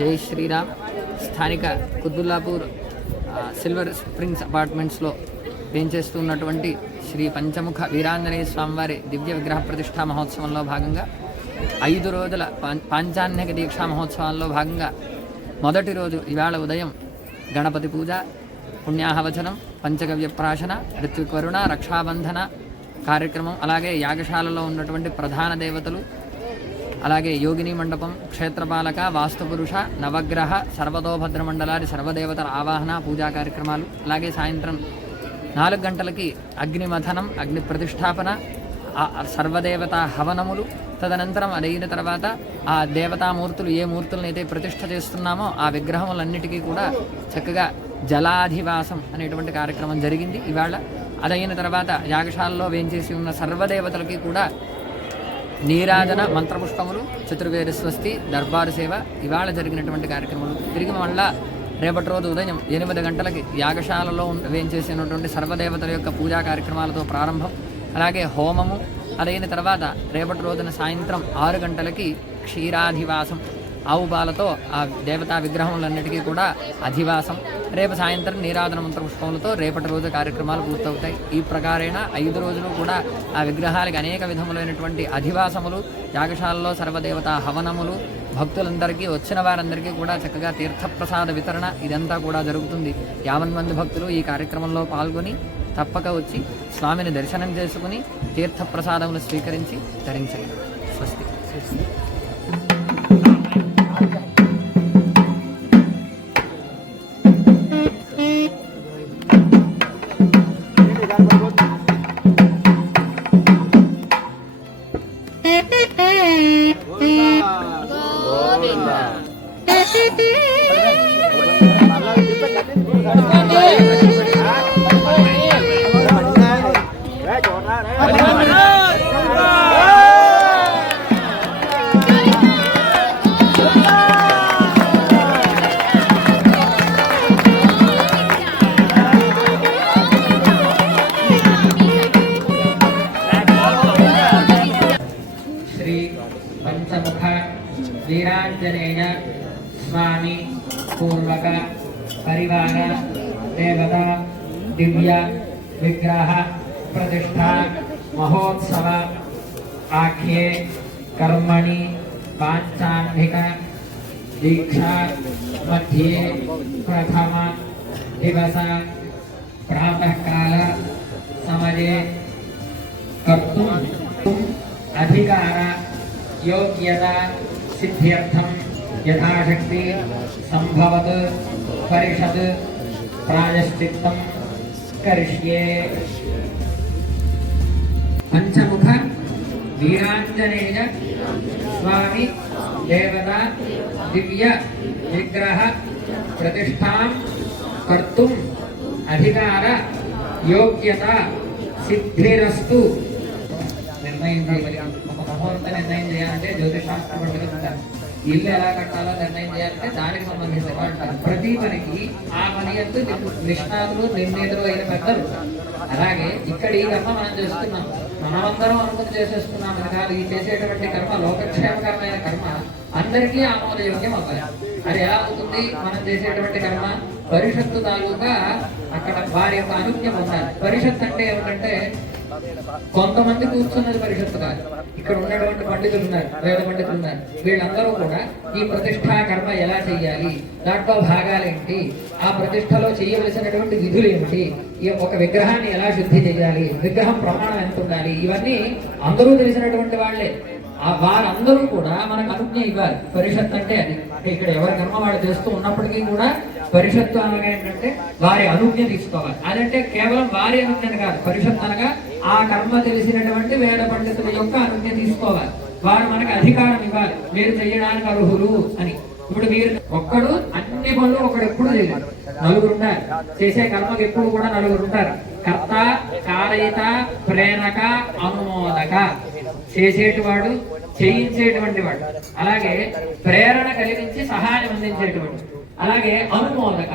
జై శ్రీరామ్. స్థానిక కుద్దుల్లాపూర్ silver springs అపార్ట్మెంట్స్లో వేంచేస్తున్నటువంటి Shri పంచముఖ వీరాంజనేయ స్వామివారి దివ్య విగ్రహ ప్రతిష్టా మహోత్సవంలో భాగంగా 5 రోజుల పాంచాన్యక దీక్షా మహోత్సవాల్లో భాగంగా మొదటి రోజు ఇవాళ ఉదయం గణపతి పూజ, పుణ్యాహవచనం, పంచగవ్య ప్రాశన, ఋత్విక్వరుణ, రక్షాబంధన కార్యక్రమం, అలాగే యాగశాలలో ఉన్నటువంటి ప్రధాన దేవతలు, అలాగే యోగిని మండపం, క్షేత్రపాలక, వాస్తుపురుష, నవగ్రహ, సర్వతోభద్ర మండలాది సర్వదేవతల ఆవాహన పూజా కార్యక్రమాలు, అలాగే సాయంత్రం 4 గంటలకి అగ్నిమథనం, అగ్ని ప్రతిష్టాపన, సర్వదేవతా హవనములు. తదనంతరం అదైన తర్వాత ఆ దేవతామూర్తులు ఏ మూర్తులను అయితే ప్రతిష్ఠ చేస్తున్నామో ఆ విగ్రహములన్నిటికీ కూడా చక్కగా జలాధివాసం అనేటువంటి కార్యక్రమం జరిగింది ఇవాళ. అదైన తర్వాత యాగశాలలో వేంచేసి ఉన్న సర్వదేవతలకి కూడా నీరాజన, మంత్రపుష్పములు, చతుర్వేద స్వస్తి, దర్బారు సేవ ఇవాళ జరిగినటువంటి కార్యక్రమాలు. తిరిగి మళ్ళా రేపటి రోజు ఉదయం 8 గంటలకి యాగశాలలో వేంచేసినటువంటి సర్వదేవతల యొక్క పూజా కార్యక్రమాలతో ప్రారంభం, అలాగే హోమము. అదైన తర్వాత రేపటి రోజున సాయంత్రం 6 గంటలకి క్షీరాధివాసం, ఆవు పాలతో ఆ దేవతా విగ్రహములన్నిటికీ కూడా అధివాసం. రేపు సాయంత్రం నీరాజన మంత్రపుష్పములతో రేపటి రోజు కార్యక్రమాలు పూర్తవుతాయి. ఈ ప్రకారేణ 5 రోజులు కూడా ఆ విగ్రహాలకి అనేక విధములైనటువంటి అధివాసములు, యాగశాలలో సర్వదేవతా హవనములు, భక్తులందరికీ వచ్చిన వారందరికీ కూడా చక్కగా తీర్థప్రసాద వితరణ ఇదంతా కూడా జరుగుతుంది. 50 మంది భక్తులు ఈ కార్యక్రమంలో పాల్గొని తప్పక వచ్చి స్వామిని దర్శనం చేసుకుని తీర్థప్రసాదములు స్వీకరించి ధరించండి. స్వస్తి. శ్రీ పంచముఖ వీరాంజనేయ స్వామి పూర్వక పరివార దేవత దివ్య విగ్రహ ప్రతిష్టా మహోత్సవ ఆఖ్యే కర్మణి పాంచాన్నిక దీక్షా మధ్యే ప్రథమ దివస ప్రాతకాల సమయే కర్తుం అధికార యోగ్యత సిద్ధ్యర్థం యథాశక్తి సంభవత్ పరిషత్ ప్రాయశ్చిత్తం కరిష్యే. పంచముఖ వీరాంజనేయ స్వామి దేవత దివ్య విగ్రహ ప్రతిష్టాం కర్తుం అధికార యోగ్యత సిద్ధిరస్తు. నిర్ణయం చేయాలి. ఒక ముహూర్త నిర్ణయం చేయాలంటే జ్యోతిషాస్త్ర పండితులు ఉంటారు. ఇల్లు ఎలా కట్టాలో నిర్ణయం చేయాలంటే దానికి సంబంధించిన వాళ్ళు ప్రతి పనికి ఆ పని ఎందు నిష్ణాతులు నిర్ణేతులు అయిన పెద్దలు. అలాగే ఇక్కడ ఈ కర్మ మనం చేస్తున్నాం, మనమందరం అనుకుని చేసేస్తున్నామని కాదు. ఈ చేసేటువంటి కర్మ లోకక్షేమకరమైన కర్మ అందరికీ ఆమోదయోగ్యం అవ్వాలి. అది ఎలా అవుతుంది? మనం చేసేటువంటి కర్మ పరిషత్తు తాలూకా అక్కడ వారి యొక్క అనుజ్ఞ పొందాలి. పరిషత్ అంటే ఏమిటంటే కొంతమంది కూర్చున్నది పరిషత్తు కాదు. ఇక్కడ ఉన్నటువంటి పండితులు ఉన్నారు, వేద పండితులు ఉన్నారు. వీళ్ళందరూ కూడా ఈ ప్రతిష్టా కర్మ ఎలా చెయ్యాలి, దాంట్లో భాగాలేంటి, ఆ ప్రతిష్టలో చేయవలసినటువంటి విధులు ఏమిటి, ఈ ఒక విగ్రహాన్ని ఎలా శుద్ధి చేయాలి, విగ్రహం ప్రమాణం ఎంత ఉండాలి, ఇవన్నీ అందరూ తెలిసినటువంటి వాళ్ళే. వారందరూ కూడా మనకు అనుజ్ఞ ఇవ్వాలి. పరిషత్ అంటే అది. ఇక్కడ ఎవరి కర్మ వాళ్ళు చేస్తూ ఉన్నప్పటికీ కూడా పరిషత్తు అనగా ఏంటంటే వారి అనుజ్ఞ తీసుకోవాలి. అదంటే కేవలం వారి అనుజ్ఞ కాదు. పరిషత్ అనగా ఆ కర్మ తెలిసినటువంటి వేద పండితుల యొక్క అనుజ్ఞ తీసుకోవాలి. వారు మనకు అధికారం ఇవ్వాలి, మీరు చేయడానికి అర్హులు అని. ఇప్పుడు మీరు ఒక్కడు అన్ని పనులు ఒకడు ఎప్పుడు చేయలేదు. 4 ఉంటారు. చేసే కర్మకు ఎప్పుడు కూడా 4 ఉంటారు. కర్త, కారయిత, ప్రేరక, అనుమోదక. చేసేటివాడు, చేయించేటువంటి వాడు, అలాగే ప్రేరణ కలిగించి సహాయం అందించేటువంటి, అలాగే అనుమోదక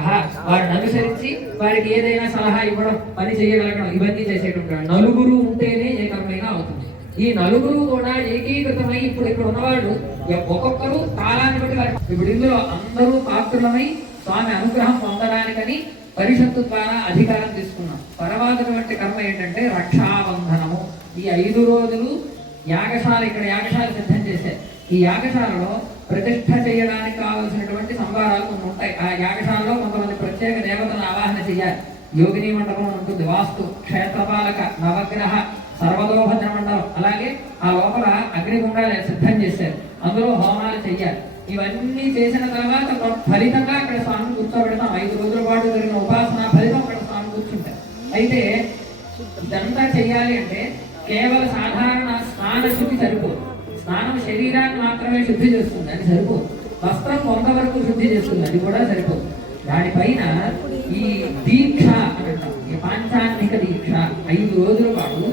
వారిని అనుసరించి వారికి ఏదైనా సలహా ఇవ్వడం, పని చేయగలగడం, ఇవన్నీ చేసేటువంటి 4 ఉంటేనే ఏ కర్మైనా అవుతుంది. ఈ నలుగురు కూడా ఏకీకృతమై ఇప్పుడు ఇక్కడ ఉన్నవాళ్ళు ఒక్కొక్కరు కాలాన్ని బట్టి ఇప్పుడు ఇందులో అందరూ పాత్రులమై స్వామి అనుగ్రహం పొందడానికని పరిషత్తు ద్వారా అధికారం తీసుకున్నాం. తర్వాతటువంటి కర్మ ఏంటంటే రక్షాబంధనము. ఈ 5 రోజులు యాగశాల, ఇక్కడ యాగశాల సిద్ధం చేశారు. ఈ యాగశాలలో ప్రతిష్ఠ చేయడానికి కావలసినటువంటి సంభారాలు కొన్ని ఉంటాయి. ఆ యాగశాలలో కొంతమంది ప్రత్యేక దేవతలను ఆవాహన చేయాలి. యోగిని మండపం ఉంటుంది, వాస్తు, క్షేత్రపాలక, నవగ్రహ, సర్వతోభద్ర మండలం, అలాగే ఆ లోపల అగ్నిగుండాలు సిద్ధం చేశారు. అందులో హోమాలు చెయ్యాలి. ఇవన్నీ చేసిన తర్వాత ఫలితంగా అక్కడ స్వామి కూర్చోబెడతాం. 5 రోజుల పాటు జరిగిన ఉపాసన ఫలితం అక్కడ స్వామి కూర్చుంటారు. అయితే ఇదంతా చెయ్యాలి అంటే కేవలం సాధారణ స్నాన శుద్ధి సరిపోదు. స్నానం శరీరాన్ని మాత్రమే శుద్ధి చేస్తుంది, అది సరిపోదు. వస్త్రం కొంతవరకు శుద్ధి చేస్తుంది, అది కూడా సరిపోదు. దానిపైన ఈ దీక్ష అంటాం, ఈ పాంచాన్నిక దీక్ష 5 రోజుల పాటు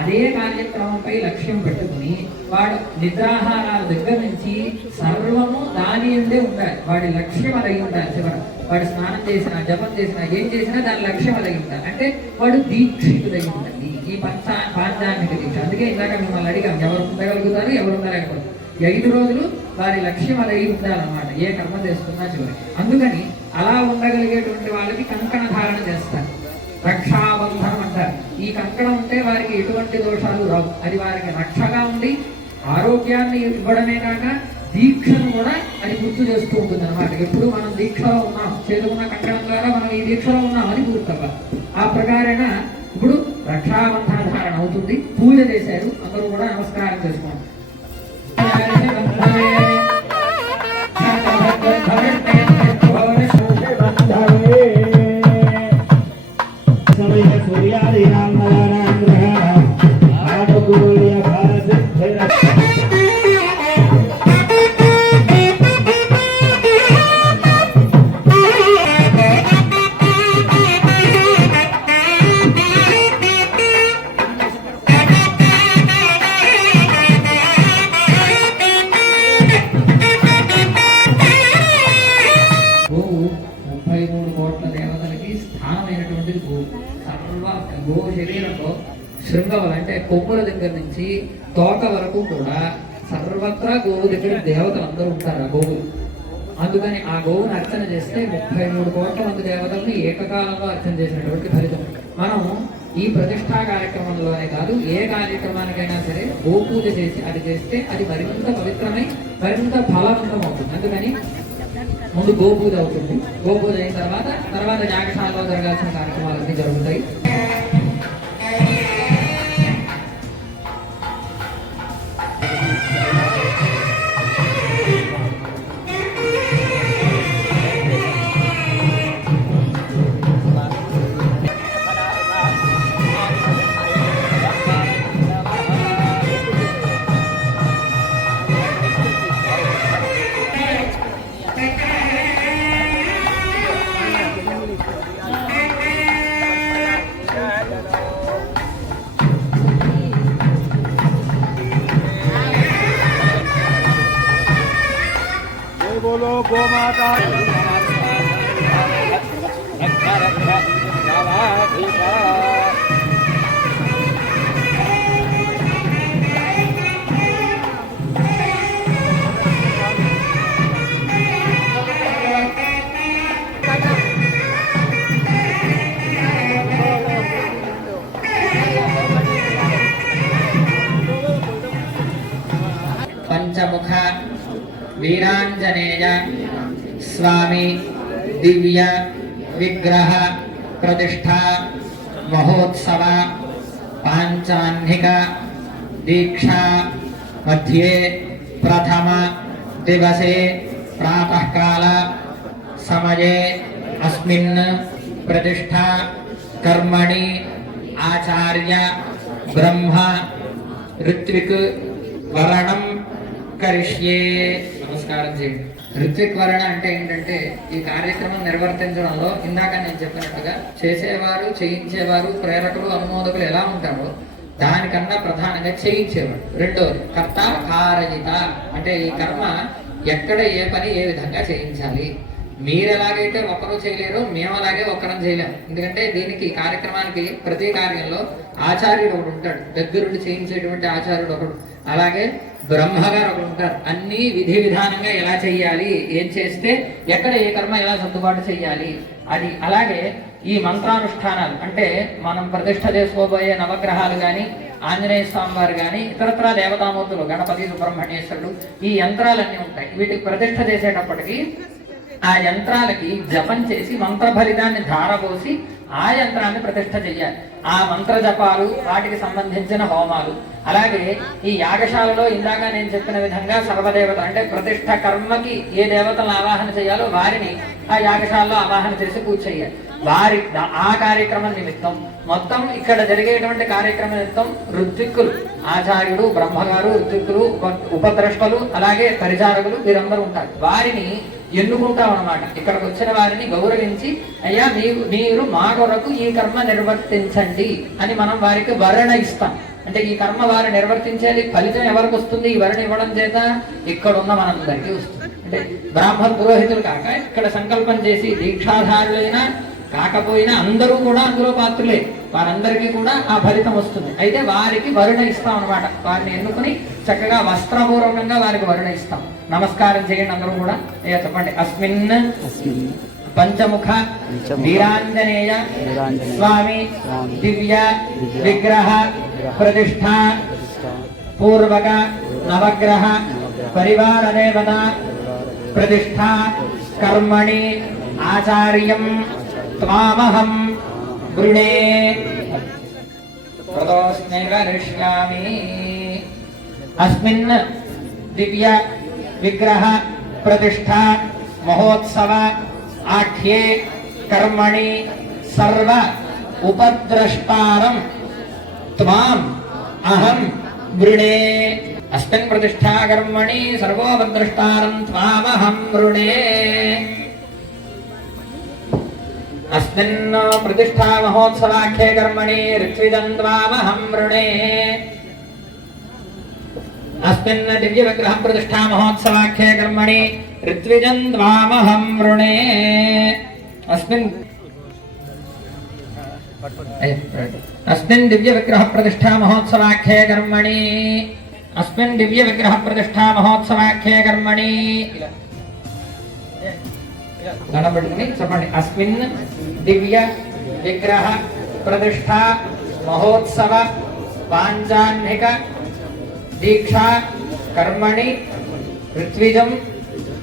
అదే కార్యక్రమంపై లక్ష్యం పెట్టుకుని వాడు నిద్రాహారాల దగ్గర నుంచి సర్వము దాని అందే ఉండాలి. వాడి లక్ష్యం అలగి ఉండాలి. చివర వాడు స్నానం చేసినా, జపం చేసినా, ఏం చేసినా దాని లక్ష్యం అలగి ఉండాలి. అంటే వాడు దీక్షితులై ఉండాలి. ఈ పాంచాన్నిక దీక్ష. అందుకే ఇందాక మిమ్మల్ని అడిగాం, ఎవరు ఉండగలుగుతారు, ఎవరు ఉండలేకపోతారు. 5 రోజులు వారి లక్ష్యం అలగి ఉండాలన్నమాట, ఏ కర్మ చేసుకున్నా చివరి. అందుకని అలా ఉండగలిగేటువంటి వాళ్ళకి కంకణ ధారణ చేస్తారు, రక్షాబంధనం అంటారు. ఈ కంకణం ఉంటే వారికి ఎటువంటి దోషాలు రావు. అది వారికి రక్షగా ఉండి ఆరోగ్యాన్ని ఇవ్వడమే కాక దీక్షను కూడా అది గుర్తు చేస్తూ ఉంటుంది అనమాట. ఎప్పుడు మనం దీక్షలో ఉన్నాం, చేతుకున్న కంకణం ద్వారా మనం ఈ దీక్షలో ఉన్నాం అని గుర్తవ్వ. ఆ ప్రకారంగా ఇప్పుడు రక్షాబంధన ధారణ అవుతుంది. పూజ చేశారు, అందరూ కూడా నమస్కారం చేసుకోండి. గో శరీరంలో శృంగవలు అంటే కొమ్ముల దగ్గర నుంచి తోక వరకు కూడా సర్వత్రా గోవు దగ్గర దేవతలు అందరూ ఉంటారు, ఆ గోవులు. అందుకని ఆ గోవును అర్చన చేస్తే 33 కోట్ల మంది దేవతలను ఏకకాలంలో అర్చన చేసినటువంటి ఫలితం. మనం ఈ ప్రతిష్టా కార్యక్రమంలోనే కాదు, ఏ కార్యక్రమానికైనా సరే గోపూజ చేసి అది చేస్తే అది మరింత పవిత్రమై మరింత ఫలవంతం అవుతుంది. అందుకని ముందు గోపూజ అవుతుంది. గోపూజ అయిన తర్వాత యాగశాలలో జరగాల్సిన కార్యక్రమాలన్నీ జరుగుతాయి. बोलो गो माता पंचमुख वीरांजनेय स्वामी दिव्य विग्रह प्रतिष्ठा महोत्सव पांचान्निक दीक्षा मध्ये प्रथम दिवसे प्रातः काल समये अस्मिन् प्रतिष्ठा कर्मणि आचार्य ब्रह्म ऋत्विक वरणं కరిష్యే. నమస్కారం చేయండి. ఋత్విక్ వరణ అంటే ఏంటంటే ఈ కార్యక్రమం నిర్వర్తించడంలో ఇందాక నేను చెప్పినట్టుగా చేసేవారు, చేయించేవారు, ప్రేరకులు, అనుమోదకులు ఎలా ఉంటారో దానికన్నా ప్రధానంగా చేయించేవాడు. రెండోది కర్త కారయిత అంటే ఈ కర్మ ఎక్కడ ఏ పని ఏ విధంగా చేయించాలి, మీరు ఎలాగైతే ఒకరు చేయలేరు, మేము అలాగే ఒక్కరం చేయలేము. ఎందుకంటే దీనికి కార్యక్రమానికి ప్రతి కార్యంలో ఆచార్యుడు ఒకడు ఉంటాడు, దగ్గరుండి చేయించేటువంటి ఆచార్యుడు ఒకడు, అలాగే బ్రహ్మగారు ఒకడు ఉంటారు. అన్ని విధి విధానంగా ఎలా చెయ్యాలి, ఏం చేస్తే ఎక్కడ ఏ కర్మ ఎలా సర్దుబాటు చెయ్యాలి అది. అలాగే ఈ మంత్రానుష్ఠానాలు అంటే మనం ప్రతిష్ఠ చేసుకోబోయే నవగ్రహాలు కానీ, ఆంజనేయ స్వామి వారు కానీ, ఇతరత్రా దేవతామూర్తులు గణపతి సుబ్రహ్మణ్యేశ్వరుడు, ఈ యంత్రాలన్నీ ఉంటాయి. వీటికి ప్రతిష్ఠ చేసేటప్పటికి ఆ యంత్రాలకి జపం చేసి మంత్రఫలితాన్ని ధారపోసి ఆ యంత్రాన్ని ప్రతిష్ఠ చెయ్యాలి. ఆ మంత్ర జపాలు, వాటికి సంబంధించిన హోమాలు, అలాగే ఈ యాగశాలలో ఇందాక నేను చెప్పిన విధంగా సర్వదేవత అంటే ప్రతిష్ఠ కర్మకి ఏ దేవతలను ఆవాహన చేయాలో వారిని ఆ యాగశాలలో ఆవాహన చేసి పూజ చేయాలి. వారి ఆ కార్యక్రమం నిమిత్తం మొత్తం ఇక్కడ జరిగేటువంటి కార్యక్రమం నిమిత్తం ఋత్విక్కులు, ఆచార్యుడు, బ్రహ్మగారు, ఋత్విక్కులు, ఉపద్రష్టలు, అలాగే పరిచారకులు వీరందరూ ఉంటారు. వారిని ఎన్నుకుంటాం అన్నమాట. ఇక్కడికి వచ్చిన వారిని గౌరవించి, అయ్యా మీరు మా కొరకు ఈ కర్మ నిర్వర్తించండి అని మనం వారికి వరణ ఇస్తాం. అంటే ఈ కర్మ వారు నిర్వర్తించేది ఫలితం ఎవరికి వస్తుంది? ఈ వరణ ఇవ్వడం చేత ఇక్కడ ఉన్న మనందరికీ వస్తుంది. అంటే బ్రాహ్మణ పురోహితులు కాక ఇక్కడ సంకల్పం చేసి దీక్షాధారులైనా కాకపోయినా అందరూ కూడా అందులో పాత్రులే, వారందరికీ కూడా ఆ ఫలితం వస్తుంది. అయితే వారికి వరుణ ఇస్తాం అనమాట. వారిని ఎన్నుకుని చక్కగా వస్త్రపూర్వకంగా వారికి వరుణ ఇస్తాం. నమస్కారం చేయండి అందరూ కూడా. చెప్పండి. అస్మిన్ పంచముఖ వీరాంజనేయ స్వామి దివ్య విగ్రహ ప్రతిష్ఠ పూర్వక నవగ్రహ పరివార దేవత ప్రతిష్ఠ కర్మణి ఆచార్యం త్వామహం గృణే ప్రదోస్మే కరిష్యామి. అస్మిన్ దివ్య విగ్రహ ప్రతిష్ఠ మహోత్సవ ఆఖ్యే కర్మణి సర్వ ఉపద్రష్టారం త్వాం అహం వృణే. అస్మిన్ ప్రతిష్ఠా కర్మణి సర్వోపద్రష్టారం త్వామహం వృణే. అస్మిన్ ప్రతిష్ఠా మహోత్సవాఖ్యే కర్మణి ఋత్విజం త్వామహం వృణే. అస్మిన్ దివ్య విగ్రహ ప్రతిష్ఠా మహోత్సవాఖ్యే కర్మణి ఋత్విజం త్వామహం వృణే. అస్మిన్ దివ్య విగ్రహ ప్రతిష్ఠా మహోత్సవాఖ్యే కర్మణి అస్మిన్ దివ్య విగ్రహ ప్రతిష్ఠా మహోత్సవాఖ్యే కర్మణి గణపతిని చెప్పండి. అస్మిన్ దివ్య విగ్రహ ప్రతిష్ఠా మహోత్సవ పాంచాన్నిక దీక్షా కర్మణి ఋత్విజం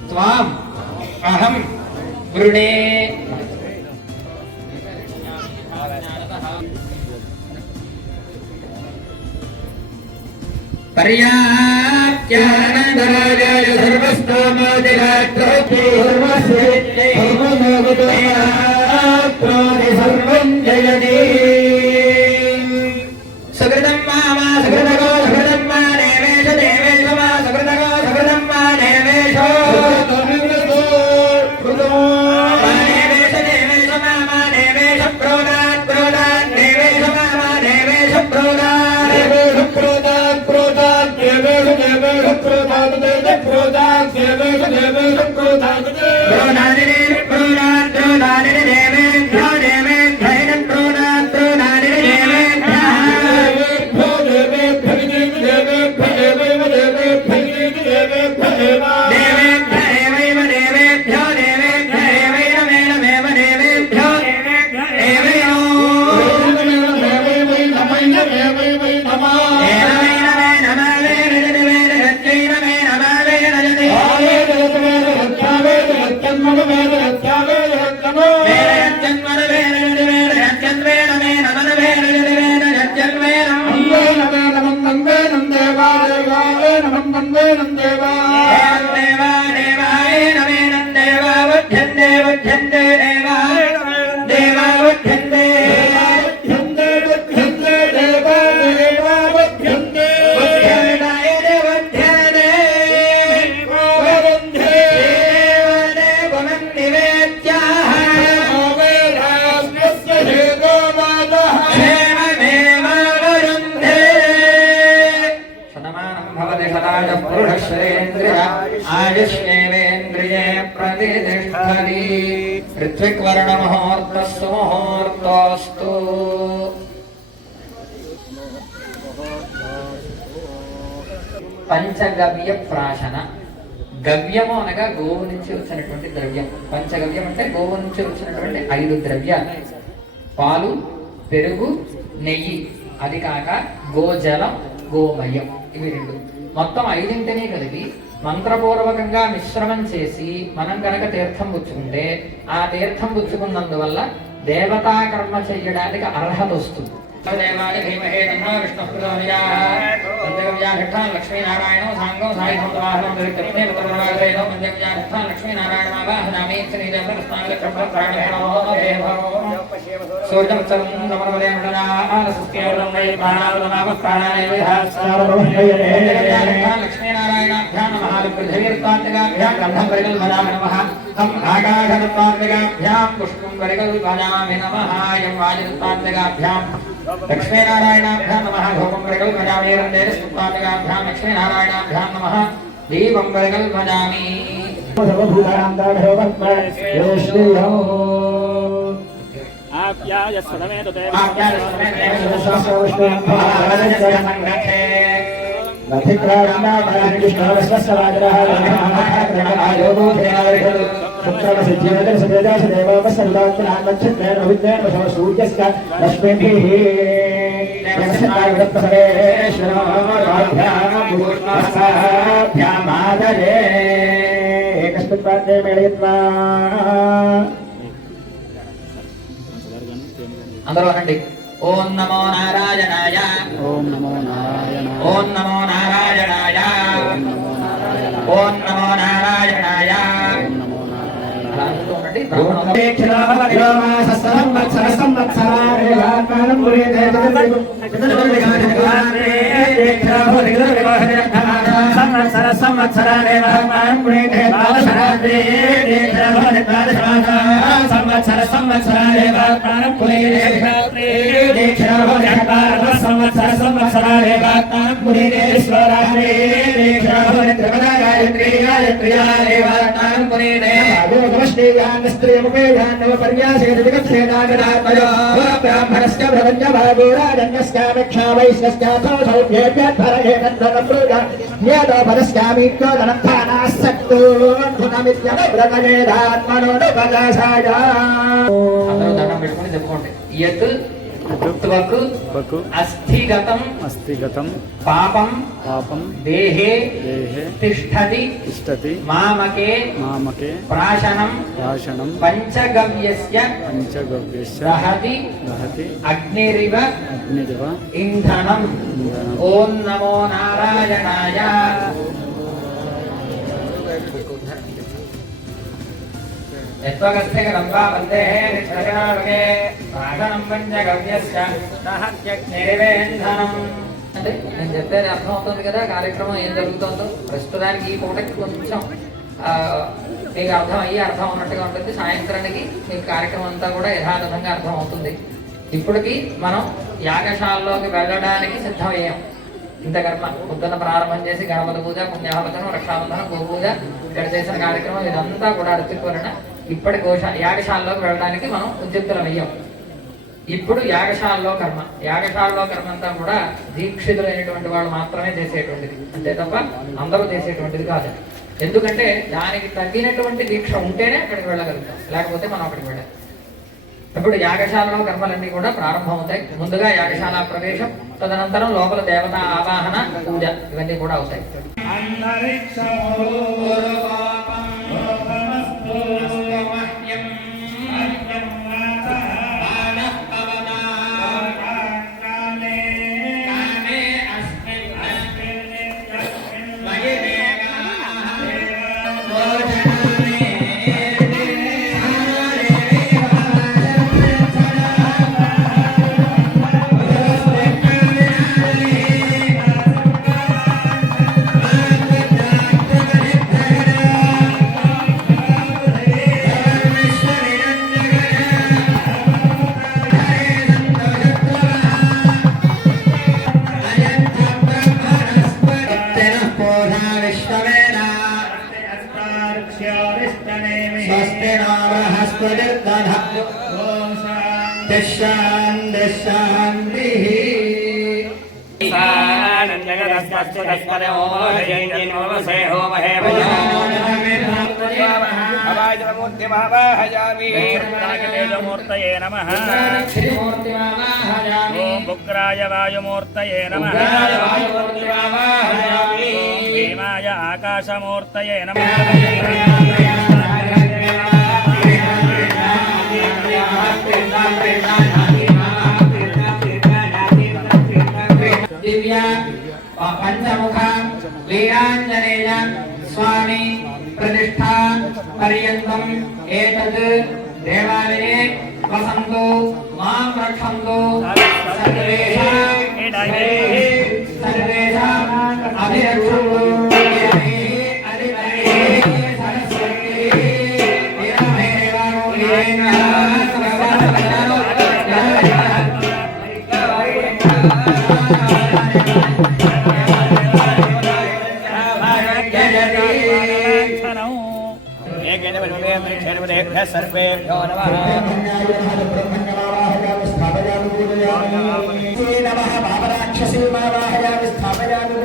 త్వాం అహం వృణే. పర్యాప్త్యానందరాజాయ సర్వస్తోమోదిరాత్రోపి సర్వం జయతి. సుకృతం మా సుకృతగో సుకృతం మా దేవేశ దేవేశ మా సుకృతగో సుకృతం మా దేవేశో దేవేశ దేవేశ మా దేవేశ ప్రోదాత్ ప్రోదాత్ దేవేశ మా దేవేశ ప్రోదాత్ ప్రోదాత్ ప్రోదాత్ దేవేశ దేవేశ ప్రోదాత్ ప్రోదాత్ దేవేశ దేవేశ ప్రోదాత్ ప్రోదాత్ ప్రోదాత్ ప్రోదాత్ దేవేభ్యో దేవేభ్యో ప్రోదాత్ ప్రోదాత్ ఆయుష్యేంద్రియే ప్రతి प्रतिष्ठति ऋत्विक्वर्णमुहूर्तस्तु मुहूर्तोऽस्तु। పంచగవ్య ప్రాశన. గవ్యము అనగా గోవు నుంచి వచ్చినటువంటి ద్రవ్యం. పంచగవ్యం అంటే గోవు నుంచి వచ్చినటువంటి 5 ద్రవ్యాలు: పాలు, పెరుగు, నెయ్యి, అది కాక గోజలం, గోమయం, ఇవి 2. మొత్తం 5ంటిని కలిపి మంత్రపూర్వకంగా మిశ్రమం చేసి మనం కనుక తీర్థం పుచ్చుకుంటే ఆ తీర్థం పుచ్చుకున్నందువల్ల దేవతా కర్మ చెయ్యడానికి అర్హత వస్తుంది. లక్ష్మీనారాయణ సాంగం సాయివాహనం లక్ష్మీనారాయణాభ్యాం నమః పరికల్పయామి నమః ఆకాశత్వాత్మికాభ్యాం పుష్పం పరికల్పయామి నమః వాయుత్వాత్మికాభ్యాం లక్ష్మీనారాయణాభ్యాం నమః ధూపం పరికల్పయామి రందేరస్త్వాత్మికాభ్యాం లక్ష్మీనారాయణాభ్యాం నమః దీపం పరికల్పయామి. ఆప్యాయ స్వరమేతు అందరూ అనండి. ఓం నమో నారాయణాయ, ఓం నమో నారాయణ, ఓం నమో నారాయణాయ, ఓం నమో నారాయణాయ. అలా అంటూ ఉండండి. అస్థిగతం పాపం పాపం దేహే దేహే తిష్టతి తిష్టతి మామకే మామకే ప్రాశనం ప్రాశనం పంచగవ్యస్య పంచగవ్యస్య దహతి దహతి అగ్నిరివ అగ్నిరివ ఇంధనం. ఇంధనం. ఓం నమో నారాయణాయ. అంటే నేను చెప్పేది అర్థం అవుతుంది కదా కార్యక్రమం ఏం జరుగుతుందో. ప్రస్తుతానికి ఈ పూటకి కొంచెం మీకు అర్థం ఉన్నట్టుగా ఉంటుంది. సాయంత్రానికి మీకు కార్యక్రమం అంతా కూడా యథాతథంగా అర్థం అవుతుంది. ఇప్పటికి మనం యాగశాలలోకి వెళ్ళడానికి సిద్ధమయ్యాం. ఇంత కర్మ పొద్దున్న ప్రారంభం చేసి గణపతి పూజ, పుణ్యాహవతనం, రక్షాబంధనం, గోపూజ, ఇక్కడ చేసిన కార్యక్రమం ఇదంతా కూడా ఋతుకోరణ. ఇప్పటి యాగశాలలోకి వెళ్ళడానికి మనం ఉద్యుక్తులమయ్యాం. ఇప్పుడు యాగశాలలో కర్మ అంతా కూడా దీక్షితులైనటువంటి వాళ్ళు మాత్రమే చేసేటువంటిది, అంతే తప్ప అందరూ చేసేటువంటిది కాదు. ఎందుకంటే దానికి తగ్గినటువంటి దీక్ష ఉంటేనే అక్కడికి వెళ్ళగలుగుతాం, లేకపోతే మనం అక్కడికి వెళ్ళాలి. ఇప్పుడు యాగశాలలో కర్మలన్నీ కూడా ప్రారంభమవుతాయి. ముందుగా యాగశాల ప్రవేశం, తదనంతరం లోపల దేవత ఆవాహన, పూజ, ఇవన్నీ కూడా అవుతాయి. मूर्तये नमः। ओम उग्राय वायुमूर्तये नमः। भीमाय आकाशमूर्तये नमः। दिव्य पंचमुख वीरांजनेय स्वामी प्रतिष्ठा पर्यन्तम् एतद् देवालये वसन्तु मां रक्षन्तु सर्वेषाम् अभिरक्षन्तु सर्वेभ्यो नमः। नमः पापराक्षसी मावाहयामि स्थापयामि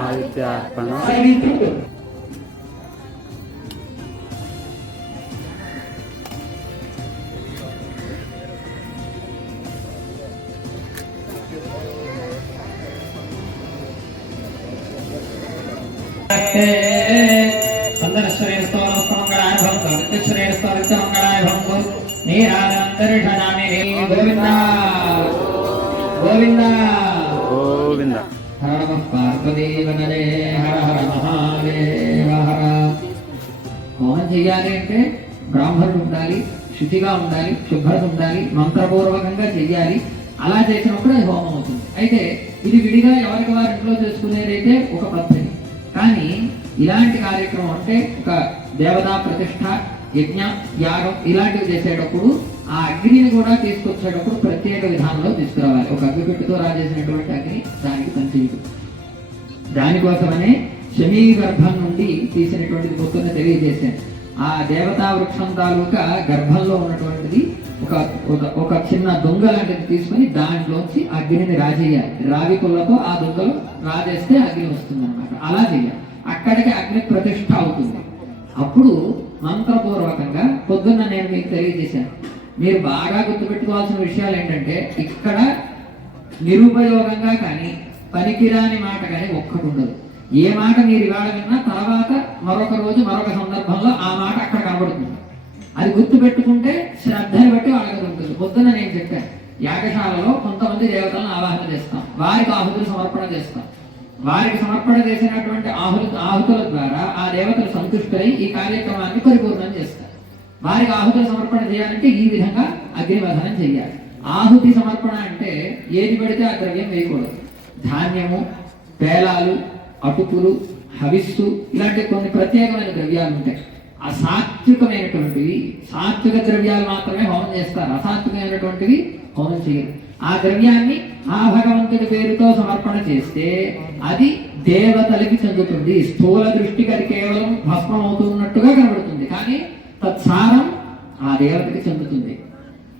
ఆదిత్యార్పణ संदर्शनेन स्तोत्रमंगलाय भवन्तु नित्यश्रेण स्तोत्रमंगलाय भवन्तु नीराजन्तरिषणामि गोविन्द गोविन्द గోవింద. हर नमः पार्वतीवनरे हर हर महादेव हर హోమం చేయాలి అంటే బ్రాహ్మణుడు ఉండాలి, శుచిగా ఉండాలి, శుభ్రత ఉండాలి, మంత్రపూర్వకంగా చెయ్యాలి. అలా చేసినప్పుడు అది హోమం అవుతుంది. అయితే ఇది విడిగా ఎవరికి వారి ఇంట్లో చేసుకునేదైతే ఒక పద్ధతి. కానీ ఇలాంటి కార్యక్రమం అంటే ఒక దేవతా ప్రతిష్ట, యజ్ఞ, యాగం ఇలాంటివి చేసేటప్పుడు ఆ అగ్నిని కూడా తీసుకొచ్చేటప్పుడు ప్రత్యేక విధానంలో తీసుకురావాలి. ఒక అగ్గిపెట్టుతో రాజేసినటువంటి అగ్ని దానికి పనిచేయదు. దానికోసమనే శమీ గర్భం నుండి తీసినటువంటిది పొద్దున్న తెలియజేశాను. ఆ దేవతా వృక్షం తాలూకా గర్భంలో ఉన్నటువంటిది ఒక చిన్న దొంగ లాంటిది తీసుకుని దాంట్లోంచి అగ్నిని రాజేయాలి. రావి కొల్లతో ఆ దొంగలు రాజేస్తే అగ్ని వస్తుంది అనమాట. అలా చేయాలి. అక్కడికి అగ్ని ప్రతిష్ఠ అవుతుంది. అప్పుడు మంత్రపూర్వకంగా పొద్దున్న నేను మీకు తెలియజేశాను. మీరు బాగా గుర్తుపెట్టుకోవాల్సిన విషయాలు ఏంటంటే ఇక్కడ నిరుపయోగంగా కానీ పనికిరాని మాట కానీ ఒక్కటి ఉండదు. ఏ మాట మీరు ఇవాళ విన్నా తర్వాత మరొక రోజు మరొక సందర్భంలో ఆ మాట అక్కడ కనబడుతుంది. అది గుర్తుపెట్టుకుంటే శ్రద్ధని బట్టి వాళ్ళకి ఉంటుంది. పొద్దున నేను చెప్పాను, యాగశాలలో కొంతమంది దేవతలను ఆవాహన చేస్తాం, వారికి ఆహుతులు సమర్పణ చేస్తాం. వారికి సమర్పణ చేసినటువంటి ఆహుతుల ద్వారా ఆ దేవతలు సంతుష్టై ఈ కార్యక్రమాన్ని పరిపూర్ణం చేస్తారు. వారికి ఆహుతుల సమర్పణ చేయాలంటే ఈ విధంగా అగ్నివదనం చేయాలి. ఆహుతి సమర్పణ అంటే ఏది పడితే ఆ ద్రవ్యం వేయకూడదు. ధాన్యము, పేలాలు, అటుకులు, హవిస్సు ఇలాంటి కొన్ని ప్రత్యేకమైన ద్రవ్యాలు ఉంటాయి. అసాత్వికమైనటువంటివి, సాత్విక ద్రవ్యాలు మాత్రమే హోమం చేస్తారు. అసాత్వికమైనటువంటివి హోమం చేయరు. ఆ ద్రవ్యాన్ని ఆ భగవంతుడి పేరుతో సమర్పణ చేస్తే అది దేవతలకి చెందుతుంది. స్థూల దృష్టికి అది కేవలం భస్మం అవుతున్నట్టుగా కనబడుతుంది, కానీ తత్సారం ఆ దేవతకి చెందుతుంది.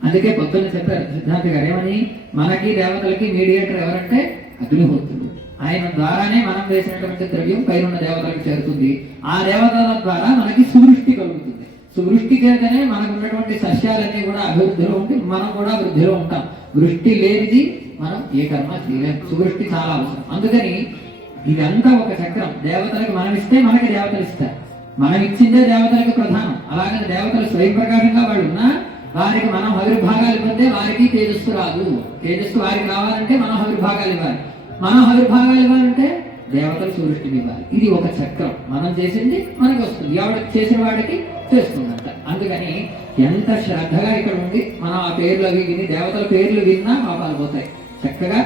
అందుకే పొద్దున్న చెప్పారు సిద్ధాంత గారు ఏమని, మనకి దేవతలకి మీడియేటర్ ఎవరంటే అగ్నిహోత్రుడు. ఆయన ద్వారానే మనం వేసినటువంటి ద్రవ్యం పైన దేవతలకు చేరుతుంది. ఆ దేవతల ద్వారా మనకి సువృష్టి కలుగుతుంది. సువృష్టి చేతనే మనకు ఉన్నటువంటి సస్యాలన్నీ కూడా అభివృద్ధిలో ఉండి మనం కూడా వృద్ధిలో ఉంటాం. వృష్టి లేనిది మనం ఏ కర్మ చేయలేం. సువృష్టి చాలా అవసరం. అందుకని ఇదంతా ఒక చక్రం. దేవతలకు మనం ఇస్తే మనకి దేవతలు ఇస్తారు, మనం ఇచ్చిందే దేవతలకు ప్రధానం. అలాగని దేవతలు స్వయం ప్రకాశంగా వాళ్ళు ఉన్నా వారికి మనం హవిర్భాగాలు ఇవ్వంటే వారికి తేజస్సు రాదు. తేజస్సు వారికి రావాలంటే మనం హవిర్భాగాలు ఇవ్వాలి, మనం హవిర్భాగాలు ఇవ్వాలంటే దేవతలు సూర్యుడికి ఇవ్వాలి. ఇది ఒక చక్రం. మనం చేసింది మనకి వస్తుంది, ఎవడ చేసిన వాడికి చేస్తుందంట. అందుకని ఎంత శ్రద్ధగా ఇక్కడ ఉండి మనం ఆ పేర్లు అవి విని దేవతల పేర్లు విన్నా పాపాలు పోతాయి. చక్కగా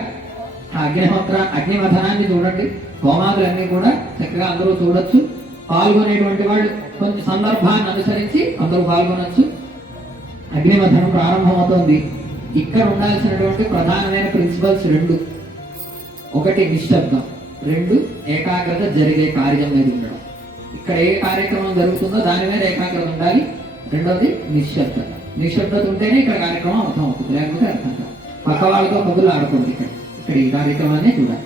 ఆ అగ్నిమథనాన్ని చూడండి, హోమాదులన్నీ కూడా చక్కగా అందరూ చూడొచ్చు. పాల్గొనేటువంటి వాళ్ళు కొంచెం సందర్భాన్ని అనుసరించి అందరూ పాల్గొనొచ్చు. అగ్నిమథనం ప్రారంభమవుతోంది. ఇక్కడ ఉండాల్సినటువంటి ప్రధానమైన ప్రిన్సిపల్స్ రెండు: ఒకటి నిశ్శబ్దం, రెండు ఏకాగ్రత జరిగే కార్యం మీద ఉండడం. ఇక్కడ ఏ కార్యక్రమం జరుగుతుందో దాని మీద ఏకాగ్రత ఉండాలి. రెండవది నిశ్శబ్దత. నిశ్శబ్దత ఉంటేనే ఇక్కడ కార్యక్రమం అర్థం అవుతుంది, లేకపోతే అర్థం కాదు. పక్క వాళ్ళతో కబుర్లు ఆడుకోండి. ఇక్కడ ఈ కార్యక్రమాన్ని చూడాలి.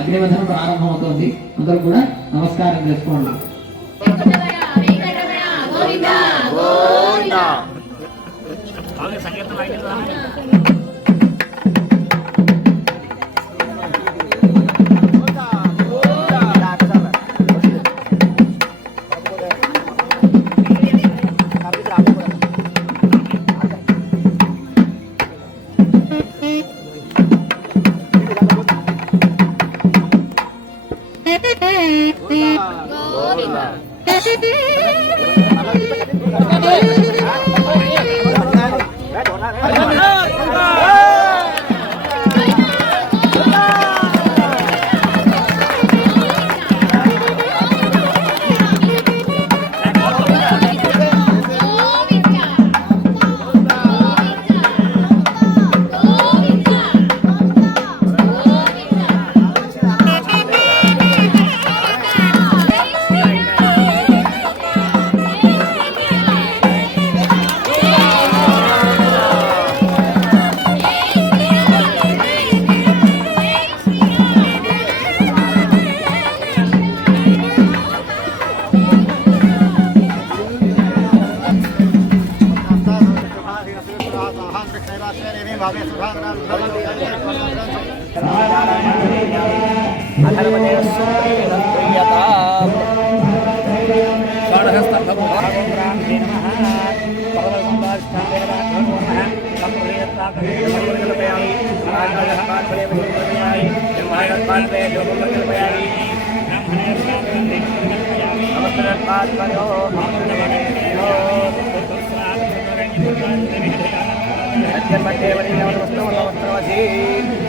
అగ్నిమథనం ప్రారంభం అవుతోంది. అందరూ కూడా నమస్కారం చేసుకోండి.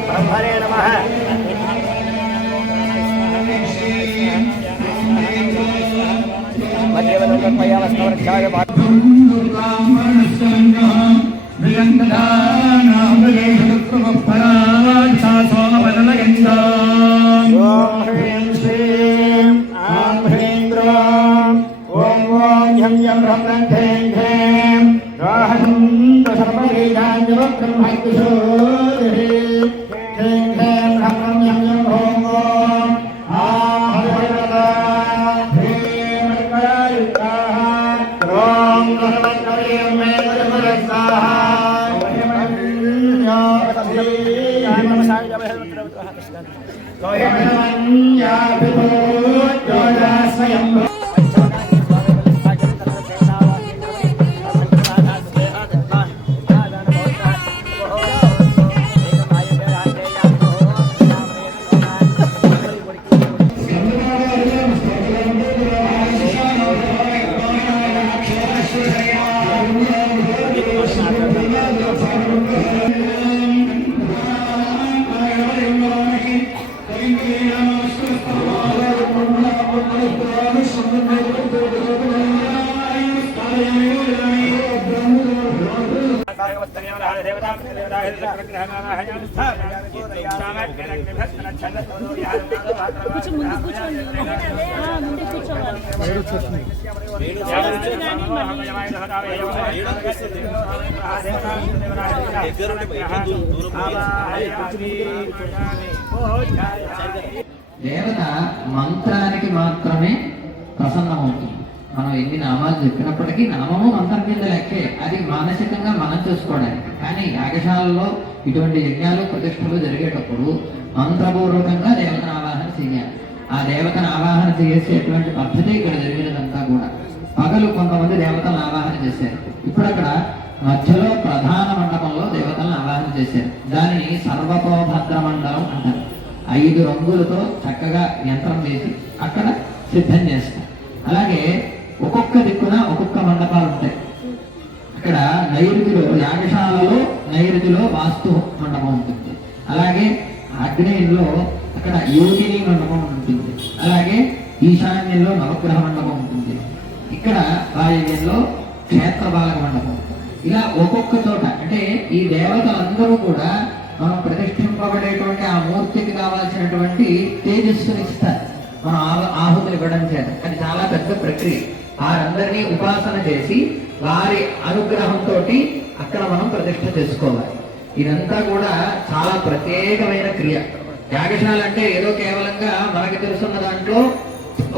ब्रह्मणे नमः। కొంచెం ముందు కూర్చోండి. ముందే కూర్చోవాలి. దేవత మంత్రానికి మాత్రమే ప్రసన్నమవుతుంది. మనం ఎన్ని నామాలు చెప్పినప్పటికీ నామము మంత్రం కింద లెక్కే, అది మానసికంగా మనం చేసుకోవడానికి. కానీ యాగశాలలో ఇటువంటి యజ్ఞాలు ప్రతిష్టలు జరిగేటప్పుడు మంత్రపూర్వకంగా దేవతను ఆవాహన చేయాలి. ఆ దేవతను ఆవాహన చేసేటువంటి పద్ధతి ఇక్కడ జరిగినదంతా కూడా. పగలు కొంతమంది దేవతలను ఆవాహన చేశారు. ఇప్పుడు అక్కడ మధ్యలో ప్రధాన మండపంలో దేవతలను ఆవాహన చేశారు. దానిని సర్వతోభద్ర మండలం అంటారు. 5 రంగులతో చక్కగా యంత్రం వేసి అక్కడ సిద్ధం చేస్తారు. అలాగే ఒక్కొక్క దిక్కున ఒక్కొక్క మండపాలు ఉంటాయి. అక్కడ నైరుతిలో యాగశాలలో నైరుతిలో వాస్తు మండపం ఉంటుంది. అలాగే ఆగ్నేయంలో అక్కడ యోగిని మండపం ఉంటుంది. అలాగే ఈశాన్యంలో నవగ్రహ మండపం ఉంటుంది. ఇక్కడ వాయువ్యంలో క్షేత్రపాలక మండపం. ఇలా ఒక్కొక్క చోట అంటే ఈ దేవతలందరూ కూడా మనం ప్రతిష్ఠింపబడేటువంటి ఆ మూర్తికి కావాల్సినటువంటి తేజస్సుని ఇస్తారు మనం ఆహుతులు ఇవ్వడం చేత. అది చాలా పెద్ద ప్రక్రియ. వారందరినీ ఉపాసన చేసి వారి అనుగ్రహంతో అక్కడ మనం ప్రతిష్ఠ చేసుకోవాలి. ఇదంతా కూడా చాలా ప్రత్యేకమైన క్రియ. యాగశాల అంటే ఏదో కేవలంగా మనకి తెలుసున్న దాంట్లో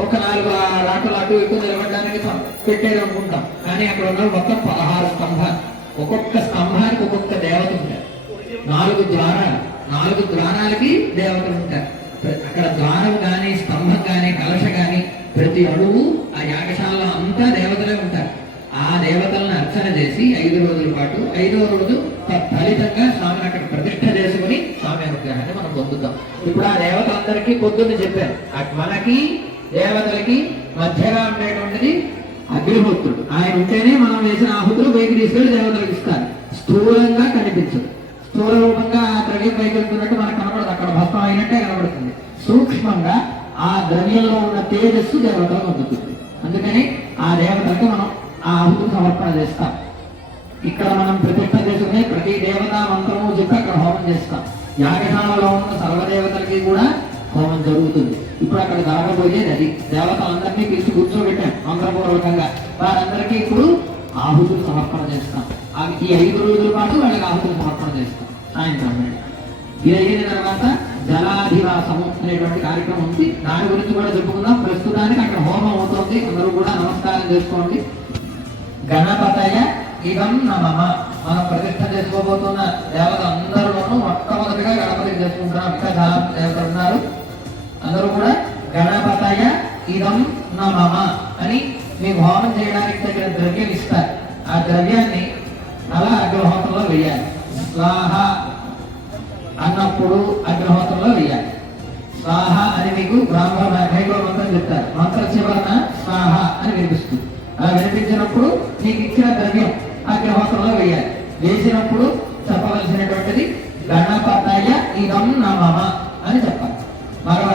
ఒక 4 రాటలు అటు ఇటు నిలబడడానికి పెట్టేది అనుకుంటాం. కానీ అక్కడ ఉన్న మొత్తం 16 స్తంభాలు. ఒక్కొక్క స్తంభానికి ఒక్కొక్క దేవత ఉంటారు. 4 ద్వారాలు, 4 ద్వారాలకి దేవతలు ఉంటారు. అక్కడ ద్వారం కానీ స్తంభం కానీ కలశ కానీ ప్రతి అడుగు ఆ యాగశాలలో అంతా దేవతలే ఉంటారు. ఆ దేవతలను అర్చన చేసి 5 రోజుల పాటు 5వ రోజు ఫలితంగా స్వామిని అక్కడ ప్రతిష్ఠ చేసుకుని స్వామి అనుగ్రహాన్ని మనం పొందుతాం. ఇప్పుడు ఆ దేవతలందరికీ పొద్దున్న చెప్పారు. మనకి దేవతలకి మధ్యగా ఉండేటువంటిది అగ్నిహోత్రుడు. ఆయన ఉంటేనే మనం వేసిన ఆహుతులు పైకి తీసుకెళ్లి దేవతలకు ఇస్తారు. స్థూలంగా కనిపించదు. స్థూల రూపంగా ఆ ద్రవ్యం పైకి వెళ్తున్నట్టు మనకు కనబడదు. అక్కడ భస్మం అయినట్టే కనబడుతుంది. సూక్ష్మంగా ఆ ద్రవ్యంలో ఉన్న తేజస్సు దేవతలకు అందుతుంది. అందుకని ఆ దేవతలకు మనం ఆ ఆహుతులు సమర్పణ చేస్తాం. ఇక్కడ మనం ప్రతిష్ఠ చేసుకునే ప్రతి దేవతా మంత్రము చెప్పి అక్కడ హోమం చేస్తాం. యాగశాలలో ఉన్న సర్వదేవతలకి కూడా హోమం జరుగుతుంది. ఇప్పుడు అక్కడ జరగబోయేది అది. దేవతలందరినీ పిలిచి కూర్చోబెట్టాం మంత్రపూర్వకంగా. వారందరికీ ఇప్పుడు ఆహుతులు సమర్పణ చేస్తాం. ఈ 5 రోజుల పాటు వాళ్ళకి ఆహుతులు సమర్పణ చేస్తాం సాయంత్రం. ఇది అయిన తర్వాత జలాధివాసము అనేటువంటి కార్యక్రమం ఉంది. దాని గురించి కూడా చెప్పుకుందాం. ప్రస్తుతానికి అక్కడ హోమం అవుతుంది. అందరూ కూడా నమస్కారం చేసుకోండి. గణపతయ ఇదం నమః. మనం ప్రతిష్ఠ చేసుకోబోతున్న దేవత అందరూను మొట్టమొదటిగా గణపతికి చేసుకుంటున్నాం. ఇంకా చాలా దేవతలు ఉన్నారు. అందరూ కూడా గణపతయ ఇదం నమః అని మీకు హోమం చేయడానికి తగిన ద్రవ్యం ఇస్తారు. ఆ ద్రవ్యాన్ని అలా అగ్నిహోత్రంలో వేయాలి. స్వాహ అన్నప్పుడు అగ్నిహోత్రంలో వేయాలి. స్వాహ అని మీకు బ్రాహ్మణ మంత్రం చెప్తారు. మంత్ర చివరన స్వాహ అని వినిపిస్తుంది. అలా వినిపించినప్పుడు మీకు ఇచ్చిన ద్రవ్యం అగ్నిహోత్రంలో వేయాలి. వేసినప్పుడు చెప్పవలసినటువంటిది గణపతయ ఇదం నమః అని చెప్పాలి. మరొక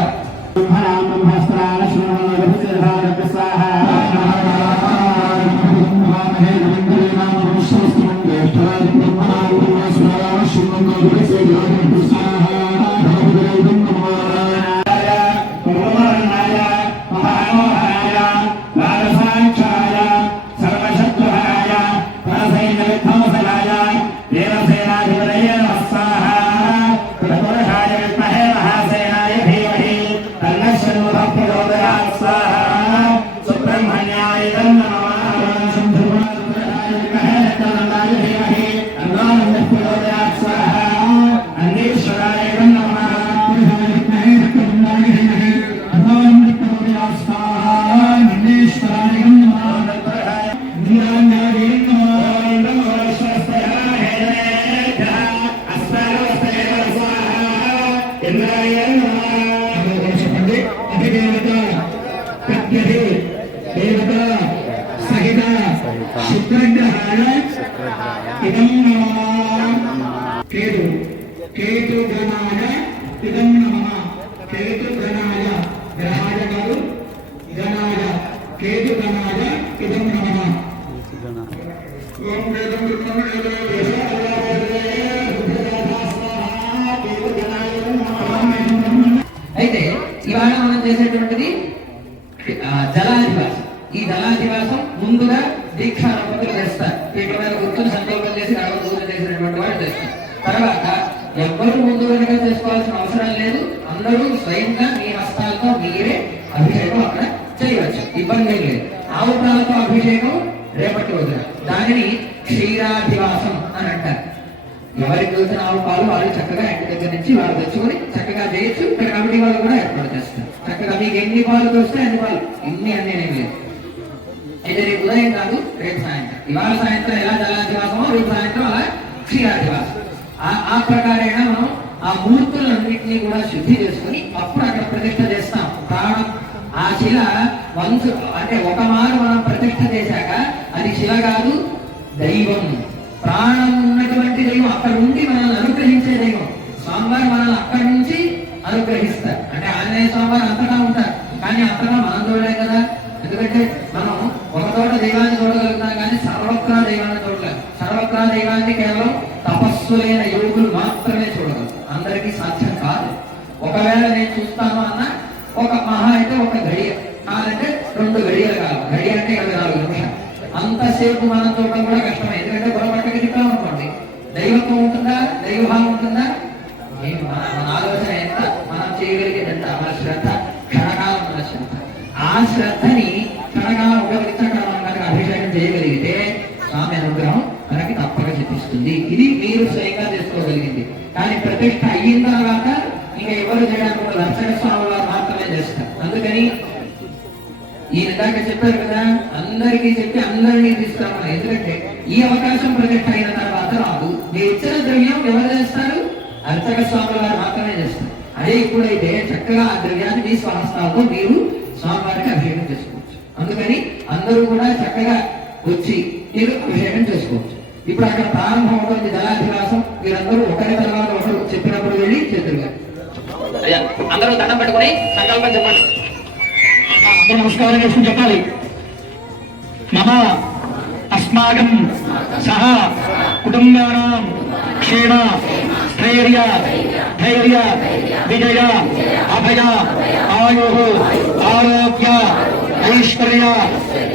కేతుగణాయ ఇదం నమః. కేతుగణాయ గ్రహాయ కాదు, గణాయ కేతుగణాయ ఇదం నమః. అయితే ఇవాళ మనం చేసేటువంటిది జలాధివాసం. ఈ జలాధివాసం ముందుగా దీక్షా దంపతులు చేస్తారు. పీఠ మీద కూర్చొని సంకల్పం చేసి గణపతి పూజ చేసినటువంటి వాళ్ళు చేస్తారు. తర్వాత ఎవ్వరూ ముందు వెనుక చేసుకోవాల్సిన అవసరం లేదు. అందరూ స్వయంగా మీ హస్తాలతో మీరే అభిషేకం అక్కడ చేయవచ్చు. ఇబ్బంది ఏం లేదు. ఆవు పాలతో అభిషేకం రేపటి రోజున. దానిని క్షీరాధివాసం అని అంటారు. ఎవరికి వచ్చిన ఆవు పాలు వాళ్ళు చక్కగా ఇంటి దగ్గర నుంచి వాళ్ళు తెచ్చుకొని చక్కగా చేయొచ్చు. ఇక్కడ కమిటీ వాళ్ళు కూడా ఏర్పాటు చేస్తారు. చక్కగా మీకు ఎన్ని పాలు తోస్తే అన్ని పాలు, ఇన్ని అన్ని ఏం లేదు. అయితే రేపు ఉదయం కాదు, రేపు సాయంత్రం. ఇవాళ సాయంత్రం ఎలా జలాధివాసమో రేపు సాయంత్రం అలా క్షీరాధివాసం. ఆ ప్రకారంగా మనం ఆ మూర్తులన్నింటినీ కూడా శుద్ధి చేసుకుని అప్పుడు అక్కడ ప్రతిష్ఠ చేస్తాం. ప్రాణం ఆ శిల వంశు అంటే ఒక మారు మనం ప్రతిష్ఠ చేశాక అది శిల కాదు, దైవం. ప్రాణం ఉన్నటువంటి దైవం, అక్కడ ఉండి మనల్ని అనుగ్రహించే దైవం. స్వామివారు మనల్ని అక్కడి నుంచి అనుగ్రహిస్తారు. అంటే ఆంజనేయ స్వామివారు అంతటా ఉంటారు, కానీ అంతటా మనం చూడలేం కదా. ఎందుకంటే మనం ఒక చోట దైవాన్ని చూడగలుగుతాం, కానీ సర్వత్రా దైవాన్ని చూడలేము. సర్వత్రా దైవాన్ని కేవలం తపస్సులైన యోగులు మాత్రమే చూడగలరు, అందరికీ సాధ్యం కాదు. ఒకవేళ నేను చూస్తాను అన్న ఒక మహా అయితే ఒక గడియ కాదంటే 2 గడియలు కాదు. గడియ అంటే 24 నిమిషాలు. అంతసేపు మనం చూడడం కూడా కష్టమే. ఎందుకంటే గొడవట్టకి తిప్పాం అనుకోండి, దైవత్వం ఉంటుందా, దైవభావం ఉంటుందా? మన ఆలోచన ఎంత, మనం చేయగలిగేది ఎంత, మన శ్రద్ధ క్షణకాలం ఉన్న శ్రద్ధ. ఆ శ్రద్ధని క్షణకాలం ఉపయోగించడం మనం కనుక అభిషేకం చేయగలిగితే స్వామి అనుగ్రహం మనకి తప్పక సిద్ధిస్తుంది. ఇది మీరు స్వయంగా చేసుకోగలిగింది. కానీ ప్రతిష్ఠ అయిన తర్వాత ఇంకా ఎవరు చేయడానికి లక్షణ స్వామి వారు మాత్రమే చేస్తారు. అందుకని ఈ ఇందాక చెప్పారు కదా, అందరికీ చెప్పి అందరినీ తీసుకురావాలి. ఎందుకంటే ఈ అవకాశం ప్రతిష్ఠ అయిన తర్వాత రాదు. మీరు ఇచ్చిన ద్రవ్యం ఎవరు చేస్తారు? అర్చక స్వామి వారు మాత్రమే చేస్తారు. అదే ఇప్పుడైతే చక్కగా ఆ ద్రవ్యాన్ని మీ స్వహస్తాలతో మీరు స్వామివారికి అభిషేకం చేసుకోవచ్చు. అందుకని అందరూ కూడా చక్కగా వచ్చి మీరు అభిషేకం చేసుకోవచ్చు. ఇప్పుడు అక్కడ ప్రారంభం అవుతుంది జలాధివాసం. మీరందరూ ఒకరి తర్వాత ఒకరు చెప్పినప్పుడు వెళ్ళి చేతులుగా అందరూ దండం పెట్టుకుని సంకల్పం చెప్పండి. అందరూ నమస్కారం చేసుకుని చెప్పాలి. మమ అస్మాకం సహ కుటుంబానాం క్షేమ స్థైర్య ధైర్య విజయ అభయ ఆయు ఆరోగ్య ఐశ్వర్య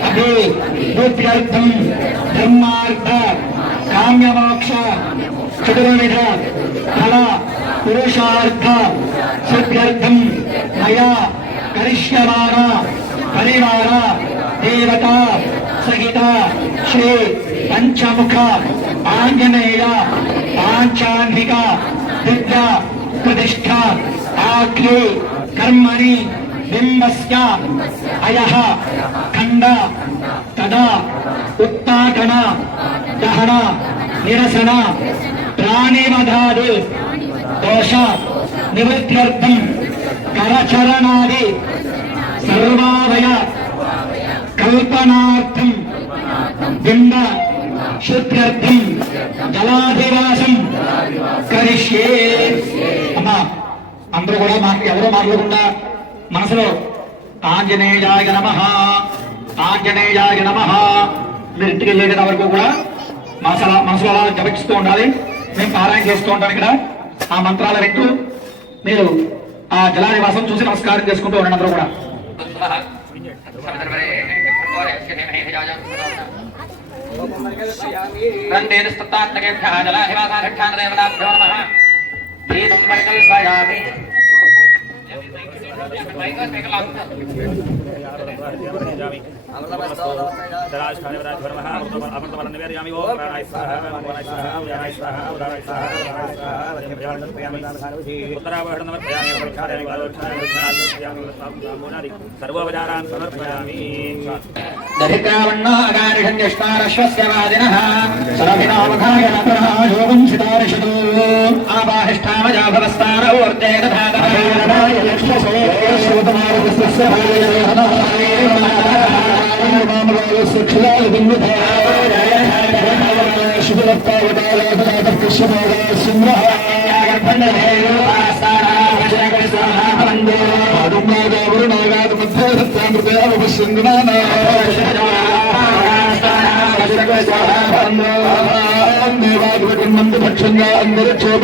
అభివృద్ధ్యర్థం ధర్మార్థ కామ్యమోక్ష చతుర్విధ ఫల పురుషార్థ సిద్ధ్యర్థం మయా కరిష్యమాణ పరివార దేవత సహిత శ్రీ పంచముఖ ఆంజనేయ పాంచాన్విక దివ్య ప్రతిష్ఠ ఆఖ్యే కర్మణి బింబస్య అయః ఖండ తదా ఉత్తాటన దహన నిరసన ప్రాణివధాది దోష నివృత్త్యర్థం కరచరణాది సర్వావయ కల్పనార్థం బింబ శుద్ధ్యర్థం జలాధివాసం కరిష్యే. అమ్మా అందరూ కూడా ఎవరో మాట్లాడకుండా మనసులో ఆంజనేయాయ నమః ఆంజనేయాయ నమః మీరు ఇంటికి వెళ్ళేది వరకు కూడా మనసులో అలా జపిస్తూ ఉండాలి. మేము పారాయణ చేస్తూ ఉంటాం ఇక్కడ. ఆ మంత్రాల వింటూ మీరు ఆ జలాధివాసం చూసి నమస్కారం చేసుకుంటూ ఉండండి అందరూ కూడా. సర్వోపచారాన్ సమర్పయామి. భక్షంగా అందరూ చోట